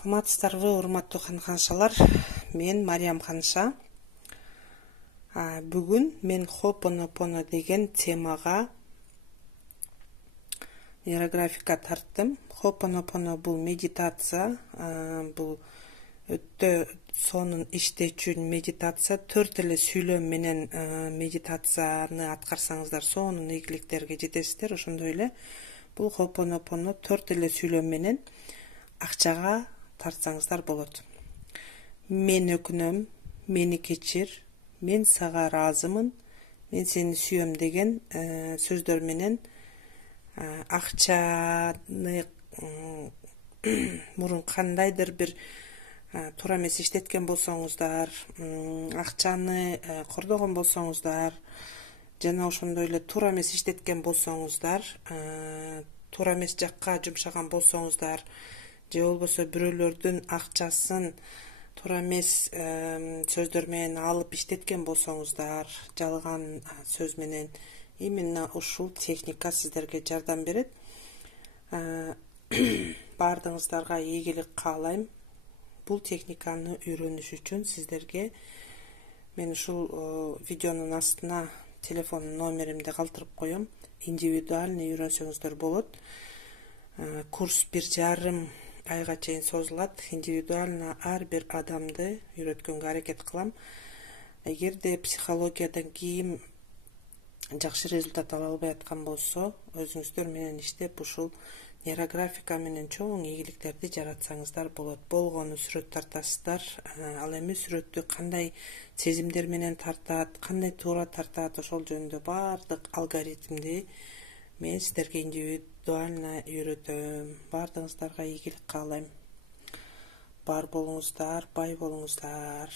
Саламатсыздарбы, урматтуу каншалар. Мен Мариям Канша. Бүгүн мен Ho'oponopono деген темага нейрографика тарттым. Ho'oponopono бул медитация, бул өтө сонун иштечү медитация, 4 эле сүйлөм менен медитацияны аткарсаңыздар сонун ийгиликтерге жетесиздер. Ошондой эле бул Ho'oponopono 4 эле сүйлөм менен акчага тартсаңыздар болот. Мен өкүнөм, мени кечир, мен сага ыраазымын, мен сени сүйөм деген сөздөр менен акчаны мурун кандайдыр бир туура эмес иштеткен болсоңуздар, акчаны кордогон болсоңуздар, жана ошондой эле туура эмес иштеткен болсоңуздар, туура эмес жакка жумшаган болсоңуздар, же болбосо бирөөлөрдүн акчасын туура эмес сөздөр менен алып иштеткен болсоңуздар, жалган сөз менен, именно ушул техника сиздерге жардам берет. Бардыгыңыздарга ийгилик каалайм. Бул техниканы үйрөнүш үчүн сиздерге мен ушул видеонун астына телефон номеримди калтырып коем. Индивидуальный үйрөнсөңүздөр болот. Курс 1,5 айга чейин созулат. Индивидуально ар бир адамды үйрөткөнгө аракет кылам. Эгерде психологиядан кийин жакшы результат ала албай аткан болсо, өзүңүздөр менен иштеп ушул нейрографика менен чоң ийгиликтерди жаратсаңыздар болот. Болгону сүрөт тартасыздар. Ал эми сүрөттү кандай сезимдер менен тартат, кандай туура тартат, ошол жөнүндө бардык алгоритмди мен сиздерге индивидуально үйрөтөм. Бардыгыңыздарга ийгилик каалайм. Бар болуңуздар, бай болуңуздар.